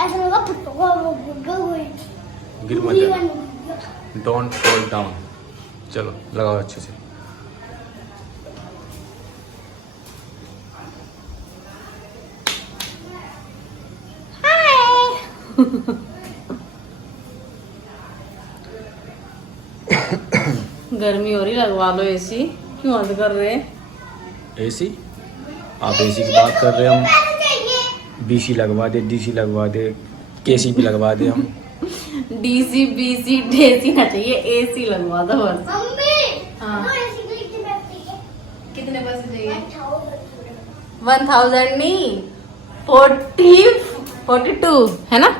ऐसा लगा फुटको वो गई गिर मत जाना, डोंट फॉल डाउन। चलो लगाओ अच्छे से। गर्मी हो रही, लगवा लो एसी। क्यों बंद कर रहे हैं? एसी? आप एसी की बात कर रहे हैं, हम बीसी लगवा दे, डीसी लगवा दे, केसी भी लगवा दे हम। डीसी बीसी डेसी ना चाहिए, एसी लगवा दो बस। मम्मी हाँ। तो ऐसी गई थी बैठती है कितने पैसे चाहिए? 1000 1000 नहीं, 42 है ना?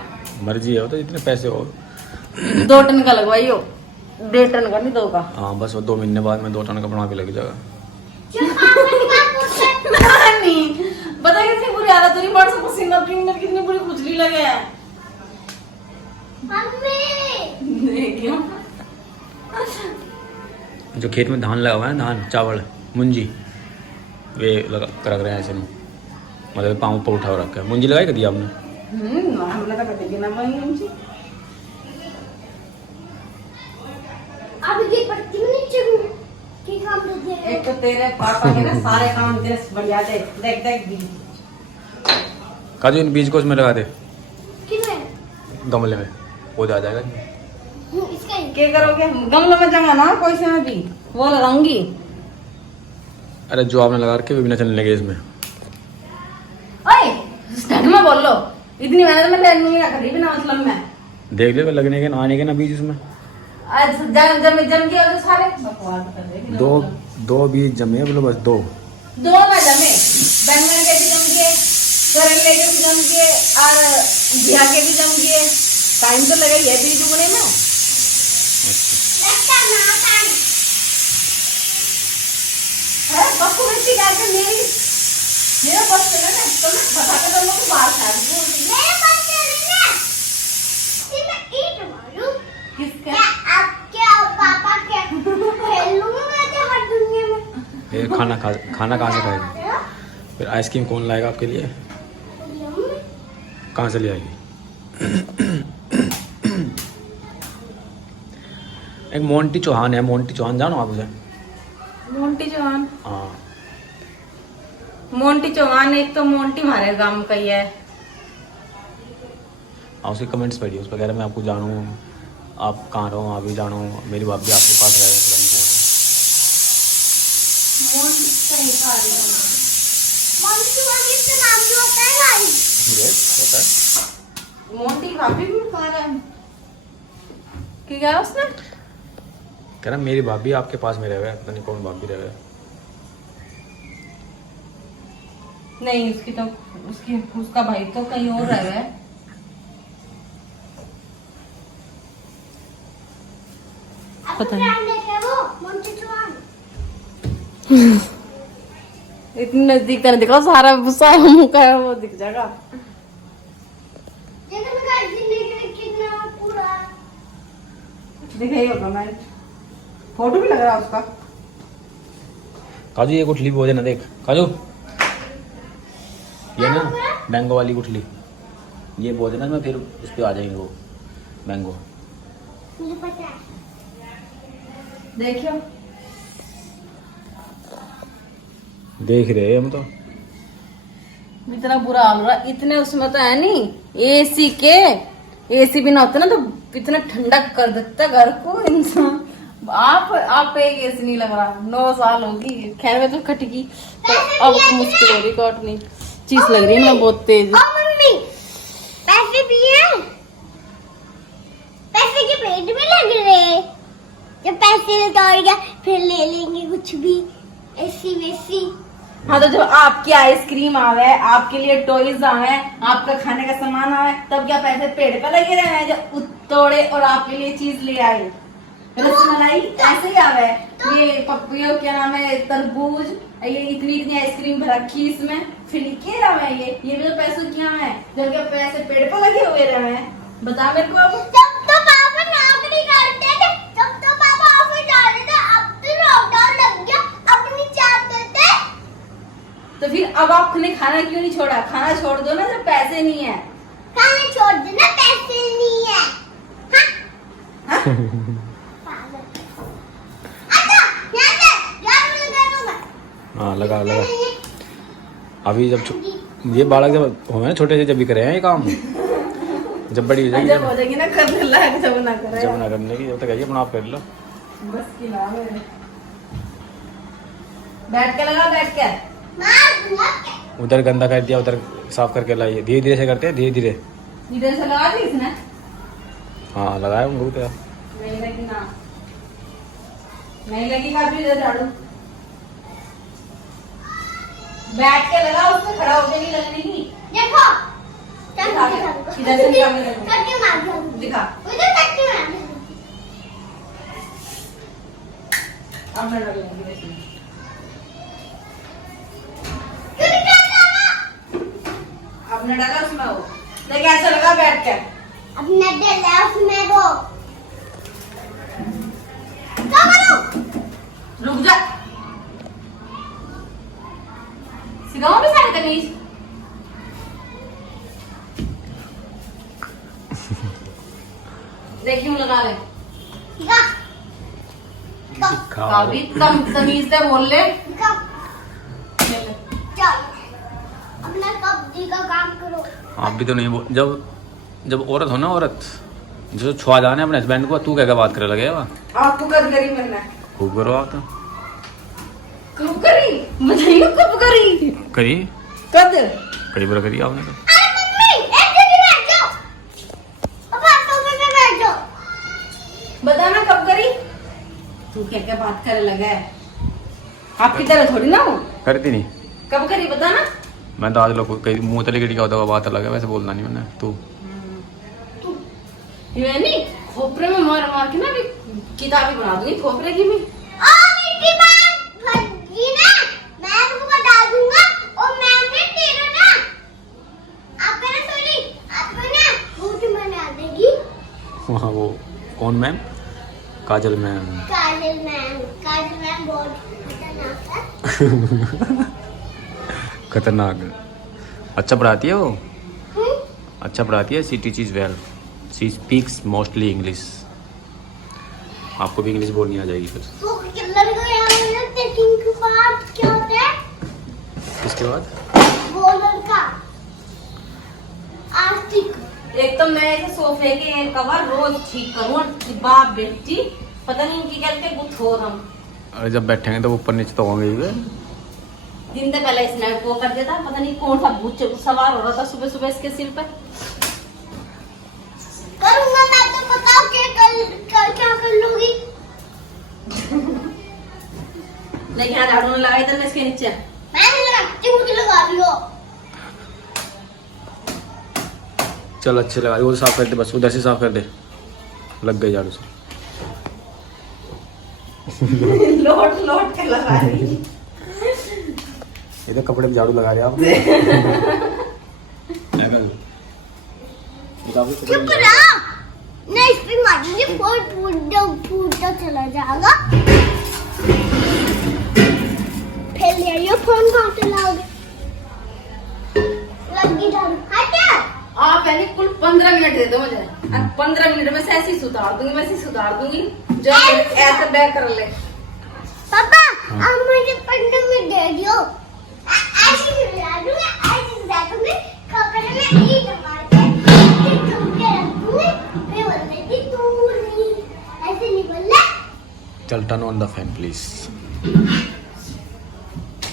मर्जी है, तो इतने पैसे हो। 2 टन का लगवाइयो, 1.5 टन का नहीं, 2 का। हाँ बस वो 2 महीने बाद में 2 टन का बना भी लग जाएगा। नहीं पता कितनी बुरी हालत हो रही, बड़ से पसीना पीने कितनी बुरी खुजली लगे है। मम्मी देखियो जो खेत में धान लगा हुआ है ना, धान चावल मुंजी, वे लगा कर रहे हैं ऐसे नहीं, मतलब पाँव पर उठा रखा है। मुंजी लगाई कभी आपने? हमने तो कभी ना पाई मुंजी। अब ये पत्ती में नीचे हूँ की काम तो दे एक तो तेरे पापा के ना सारे काम तेरे बढ़िया थे, देख देख भी। काजू इन बीज को उसमें लगा दे, किसमें गमले में, पौधा आ जाएगा। इसका ही क्या करोगे? गमलों में जगह ना कोई से में भी वो लगाऊंगी। अरे जो आपने लगा रखे वे भी ना चलने लगे इसमें। ओए ढंग में बोल लो, इतनी मेहनत में नहीं ना करी बिना मतलब में। देख ले लगने के ना आने के ना बीज उसमें। आज जम के और सारे बकवास कर रहे हैं। दो बीज जमे बोलो, बस 2 ना जमे, बैंगन के भी जम के, करेले के भी जम के और घिया के भी जम के। टाइम तो लगा ये बीज उगने में। लगता ना टाइम है बप्पू मिर्ची डाल के मेरे बस चले ना, तो मैं बता के तुम लोग को बाहर खा दूँ। मेरे पास चली ना कि मैं ईट मारूं किसका? क्या आपके और पापा के खेलूंगा तो हर दुनिया में ये खाना कहाँ से खाएगी? फिर आइसक्रीम कौन लाएगा आपके लिए? कहाँ से ले आएगी? एक मोंटी चौहान है, मोंटी चौहान जानो आप उसे? मोंटी चौहान? हाँ मोंटी चौहान एक तो मोंटी हमारे गांव का ही है। आप उसके कमेंट्स पढ़िए, उस पर कह रहे मैं आपको जानूँ, आप कहाँ रहो, आप भी जानो, मेरी बाप भी आपके पास रहे, पता नहीं मोंटी सही खा रही हूँ। मम्मी तुम्हारे इसका नाम जो होता है गाइस कौन है। ये होता है मोंटी भाभी भी खा रहा है। क्या कहा उसने? कह रहा मेरी भाभी आपके पास में रह गए, पता नहीं कौन भाभी रह गए। नहीं उसका भाई तो कहीं और रह गया। पता नहीं। नहीं वो मोंटी चौहान इतनी नजदीक तो नहीं दिखा, सारा मुंह का है वो दिख जाएगा। देखो ना गाइस जिंदगी कितना पूरा दिखाई होगा, मैं फोटो भी लग रहा है उसका। काजू ये गुठली बोझे ना, देख काजू, ये ना मैंगो वाली गुठली, ये बोझे ना, मैं फिर उस पर आ जाएंगे वो मैंगो। मुझे पता है देखियो देख रहे हम तो। इतना बुरा हाल हो रहा, इतने उसमें तो है नहीं एसी भी ना होता ना तो इतना ठंडा कर देता घर को इंसान। आप पे एसी नहीं लग रहा, 9 साल होगी खैर में तो कटगी, तो अब मुश्किल हो रही काटनी, चीज लग रही है ना बहुत तेज। और मम्मी पैसे भी हैं, पैसे के पेट में लग रहे, जब पैसे निकाल गया फिर ले लेंगे कुछ भी ऐसी वैसी। हाँ तो जब आपकी आइसक्रीम आवे, आपके लिए टॉयज आवे, आपका खाने का सामान आवे, तब क्या पैसे पेड़ पे लगे रहे हैं? जब तोड़े और आपके लिए चीज ले आए, रसमलाई ऐसे ही आवे, ये पपीयो क्या नाम है, तरबूज, ये इतनी आइसक्रीम भर रखी इसमें, फिर क्या आवे ये भी तो पैसों क्या है, जब क्या पैसे पेड़ पे लगे हुए रहे हैं? बता मेरे को। अब जब तो पापा नौकरी करते थे, जब तो पापा ऑफिस जाते थे, अब तो लॉकडाउन लग गया, अब नहीं चाहते थे। तो फिर अब आपने खाना क्यों नहीं छोड़ा? खाना छोड़ दो ना जब पैसे नहीं है। खाना छोड़ देना, पैसे नहीं है। हाँ? पागल। अच्छा, यहाँ से, यार मुझे करूँगा। हाँ लगा लगा। अभी जब ये बालक जब होंगे ना छोटे से, जब भी करे हैं ये काम, जब बड़ी हो जाएगी, जब हो जाएगी ना करने लायक, जब ना करे, जब ना करने की, जब तक आइए अपना आप कर लो। बस की नाम है। बैठ के लगा, बैठ के मार दूँगा क्या? उधर गंदा कर दिया, उधर साफ करके लाइए। धीरे धीरे से करते हैं, धीरे धीरे। इधर से लगा दी इसने। हाँ लगाया बहुत है। नहीं लगी ना, नहीं लगी काफी इधर झाड़ू। बैठ के लगा, उससे खड़ा हो जाएगी लगने की। देखो, दिखा के, इधर से निकाल के देखो। कट्टी मार दूँगा। दिखा, उधर कट्टी मार दूँगा। अब मैं लग लेंगी इसमें। क्यों निकालना है? अब ने डाला उसमें वो, देख ऐसे लगा बैठ के। अब मैं डाला उसमें वो। क्या करूँ? रुक जा, सिखाओ भी सारे तमीज। देख यूं लगा ले, दिखा, काफी तमीज से बोल ले। दिखा। चल, अपना कब्जी का काम करो। आप भी तो नहीं बोल, जब औरत हो ना, औरत जो छुआ जाने अपने हस्बैंड को, तू क्या बात करे लगे वहाँ? आपको कब करी मैंने? खूब करो आप तो। कब करी बताइए, कब करी? करी कब? करी बार करी आपने तो। अरे मम्मी, एक जगह बैठ जाओ। पापा, सोफे पे बैठ जाओ। बताना कब करी? तू क्या क्या बात करे लगा है? आपकी तरह थोड़ी ना हो। करती नहीं। कब करी बताना। मैं तो आज लोग कहीं मुँह तले गिटी का होता हुआ बात अलग है, वैसे बोलना नहीं मैंने। तू ये नहीं, खोपरे में मार मार के ना अभी किताबी बना दूंगी खोपरे की भी। ओ मीठी बात भजी ना, मैं तुमको बता दूंगा। और मैम ने तेरा ना, आपका ना सॉरी, आपको ना बूट बना देगी। वहाँ वो कौन मैम? काजल मैम। काजल मैम बहुत खतरनाक है। खतरनाक। अच्छा पढ़ाती है वो, हम्म? अच्छा पढ़ाती है। सी teaches well, she speaks mostly English. आपको भी इंग्लिश बोलनी आ जाएगी फिर। वो किलर को यहाँ ना टेकिंग के बाद क्या होता है? इसके बाद वो लड़का आस्तिक। एक तो मैं इसे सोफे के कवर रोज ठीक करूँ, बाप बेटी पता नहीं इनकी क्या क्या कुछ हो हम। अरे जब बैठेंगे तो ऊपर नीचे तो होंगे ही वे। दिन से पहले इसने वो कर देता, पता नहीं कौन सा भूत सवार हो रहा था सुबह सुबह इसके सिर पर। करूँगा मैं तो, बताओ क्या कर लूंगी? लेकिन यहाँ झाड़ू ने लगाई था मैं इसके नीचे। मैं नहीं लगाती हूँ, मुझे लगा रही हो। चल अच्छे लगा, वो साफ कर दे, बस उधर से साफ कर दे। लग गई झाड़ू से। लोट लोट के लगा रही। ये तो कपड़े में झाड़ू लगा रहे आप। चुप रहा, नहीं इस पे मारूंगी, फूट चला जाएगा। फिर ये फोन कहाँ से लाओगे? लगी झाड़ू, हटा। आप पहले कुल 15 मिनट दे दो मुझे, और 15 मिनट में से ऐसी सुधार दूंगी, वैसी सुधार दूंगी जो ऐसे बैक कर ले। पापा, अब मुझे 15 मिनट दे दियो। ऐसे सुधार दूंगी, ऐसे सुधार दूंगी, कपड़े में ईंट मार के चुप के रख दूंगी। फिर बोलते कि तू नहीं, ऐसे नहीं बोलना। चल turn on the fan please.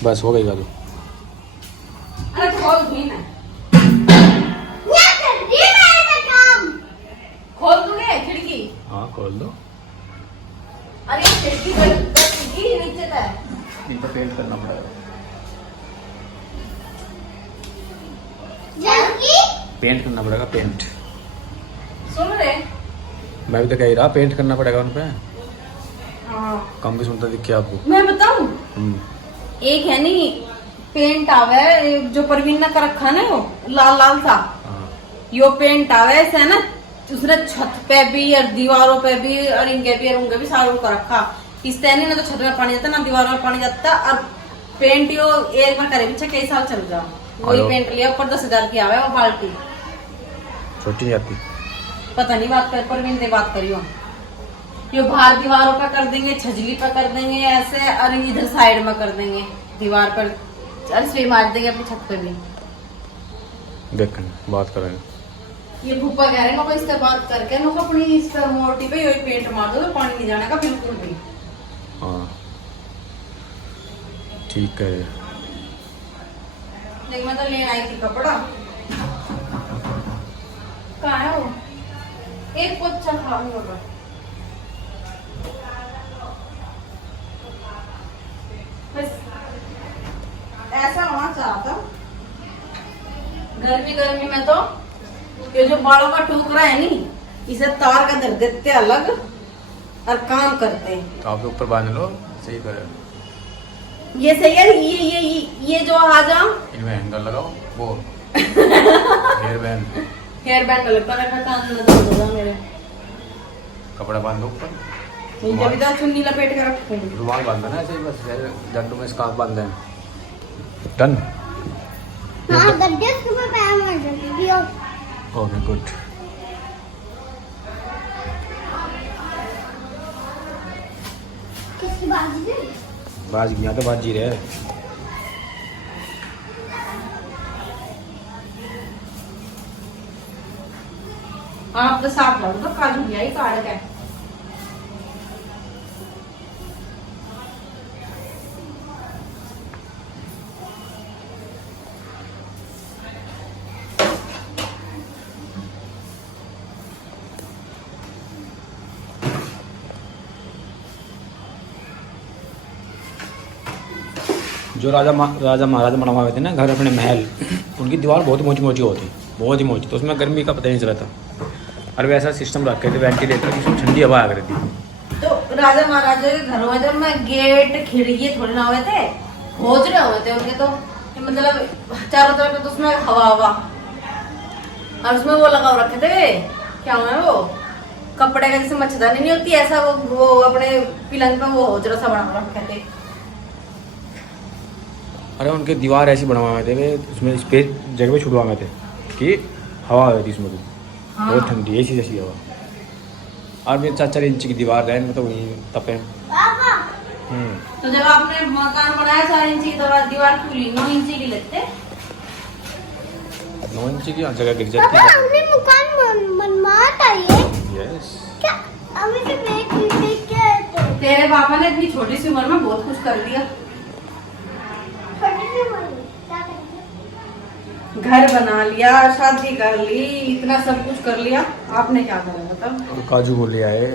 बस हो गई झाड़ू। अरे खोल दूंगी ना, क्या कर रही है मेरा काम? खोल दूंगे खिड़की। हाँ खोल दो। अरे खिड़की नीचे था। इन पर पेंट करना पड़ेगा। जल्दी पेंट करना पड़ेगा, पेंट। सुन रहे? मैं भी तो कह ही रहा, पेंट करना पड़ेगा उन पे। हाँ कम भी सुनता दिखे आपको। मैं बताऊं, हम्म। एक है नहीं पेंट आवे जो परवीन ने कर रखा ना, वो लाल लाल सा, हाँ। यो पेंट आवे ऐसे है ना, उसने छत पे भी और दीवारों पे भी और इनके भी और उनके भी सारों को रखा। इस तरह नहीं ना तो छत में पानी जाता ना दीवारों में पानी जाता। और पेंट यो एक बार करे पीछे कई साल चल जाओ, वही हेलो। पेंट लिया ऊपर 10,000 की आवे वो बाल्टी। सोची नहीं आती। पता नहीं बात कर पर भी बात करी हो। ये बाहर दीवारों पे कर देंगे, छजली पे कर देंगे ऐसे, और इधर साइड में कर देंगे दीवार पर, अरे मार देंगे अपनी छत पे भी। देख बात करेंगे। ये भूपा कह रहे हैं इससे बात करके नो अपनी इस पर मोटी पे यही पेंट मार दो तो पानी नहीं जाने का बिल्कुल भी। हाँ ठीक है। देख मैं तो ले आई थी कपड़ा, कहाँ है वो? एक पोछा था होगा। बस ऐसा होना चाहता। गर्मी गर्मी में तो ये जो बालों का टोकरा है नी, इसे तार का धर देते अलग और काम करते हैं। तो आप ऊपर बांध लो, सही करे। ये सही है। ये जो आ जाओ इनमें हैंगर लगाओ, वो हेयर बैंड लगता है कान में दर्द होगा मेरे। कपड़ा बांध दो ऊपर, मुझे भी तो चुन्नी लपेट के रखूंगी। रुमाल बांधना ना ऐसे ही, बस जंडू में स्कार्फ बांध दें। डन। हाँ गड्ढे सुबह पैर मार देती हो। Okay good. किसकी बाजी है? बाज गया तो बाज जी रहे। आप तो साफ रहो तो काजू लिया ही काट के। जो राजा महाराजा बनवा हुए थे ना घर अपने महल, उनकी दीवार बहुत मोटी मोटी होती, बहुत ही मोटी, तो उसमें गर्मी का पता नहीं चला था। और वैसा सिस्टम रखे थे वेंटिलेटर की, उसमें ठंडी हवा आ रही थी। तो राजा महाराजा के घरों में जब मैं गेट खिड़की थोड़े ना हुए थे, खोज रहे हुए थे उनके, तो मतलब चारों तरफ तो उसमें हवा और उसमें वो लगा रखे थे, क्या हुआ है वो कपड़े का जैसे मच्छरदानी नहीं होती ऐसा, वो अपने पिलंग पे वो होजरा सा बना रखे थे। अरे उनके दीवार ऐसी बनवाए थे वे, उसमें स्पेस जगह पे छुड़वाए थे कि हवा आ थी उसमें भी। हाँ। बहुत ठंडी ऐसी जैसी हवा। और मेरे 4-4 इंच की दीवार रहे मतलब वही तपे। तो जब आपने मकान बनाया 4 इंच की दीवार खुली, 9 इंच की लगते 9 इंच की जगह गिर जाती पापा हमने मकान बनवाया था ये। यस। क्या अभी तो देख के आए थे। तेरे पापा ने इतनी छोटी सी उम्र में बहुत कुछ कर दिया। छोटी सी उम्र में क्या कर दिया? घर बना लिया, शादी कर ली, इतना सब कुछ कर लिया, आपने क्या करा बताओ? और काजू को लिया है।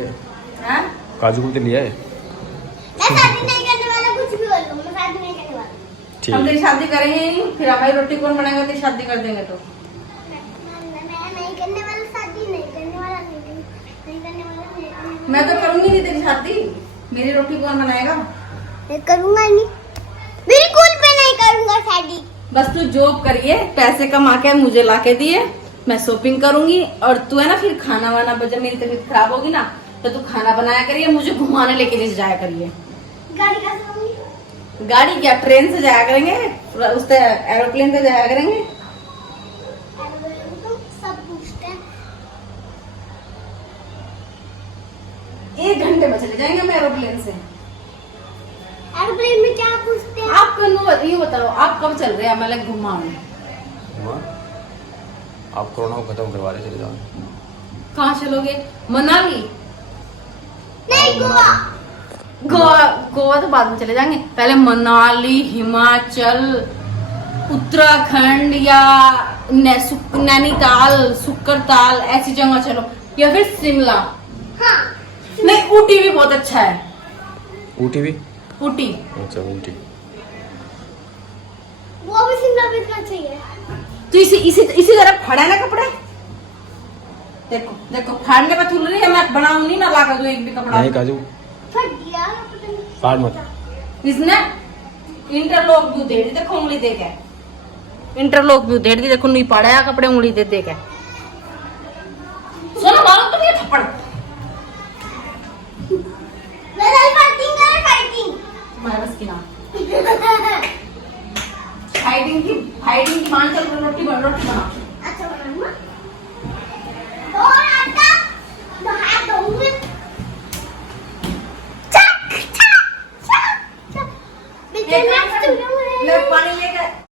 हैं? काजू को तो लिया है। मैं शादी नहीं करने वाला, कुछ भी बोल लो, मैं शादी नहीं करने वाला। ठीक हम है। तेरी शादी करेंगे ही नहीं, फिर हमारी रोटी कौन बनाएगा? तेरी शादी कर देंगे तो। मैं नहीं करने वाला शादी, नहीं करने वाला, नहीं करने वाला। मैं तो करूंगी नहीं तेरी शादी, मेरी रोटी कौन बनाएगा? मैं करूंगा नहीं, बिल्कुल भी नहीं करूंगा शादी। बस तू जॉब करिए, पैसे कमा के मुझे ला के दिए, मैं शॉपिंग करूंगी, और तू है ना फिर खाना वाना, जब मेरी तबीयत खराब होगी ना तो तू खाना बनाया करिए, मुझे घुमाने लेके जाया करिए। गाड़ी कैसे होगी? गाड़ी क्या, ट्रेन से जाया करेंगे, उससे एरोप्लेन से जाया करेंगे। तो सब पूछते हैं। 1 घंटे में चले जाएंगे हम एरोप्लेन से। एरोप्लेन में क्या पूछते हैं? आप ये बताओ, आप कब चल रहे हैं मतलब घुमाने? आप कोरोना को खत्म करवा रहे चले जाओ। कहाँ चलोगे? मनाली? नहीं, गोवा। गोवा तो बाद में चले जाएंगे, पहले मनाली, हिमाचल, उत्तराखंड या नैनीताल, सुक्करताल ऐसी जगह चलो, या फिर शिमला। हाँ। नहीं, ऊटी भी बहुत अच्छा है। ऊटी भी? ऊटी। अच्छा ऊटी। वो भी शिमला में इतना चाहिए। तो इसी तरह फाड़ा ना कपड़े। देखो देखो, फाड़ने का थूल रही है, मैं बनाऊं नहीं ना ला कर दूं एक भी कपड़ा। नहीं काजू फट गया, पता नहीं। फाड़ मत। इसने इंटरलॉक भी दे दी, देखो उंगली दे के, इंटरलॉक भी दे दी, देखो नहीं पड़ा है कपड़े उंगली दे दे के। सुनो मारो तुम ये थप्पड़। फाइटिंग। तुम्हारे बस की ना फाइटिंग की मान चल, रोटी बना। अच्छा बनाऊंगा। next video में- मैं पानी लेकर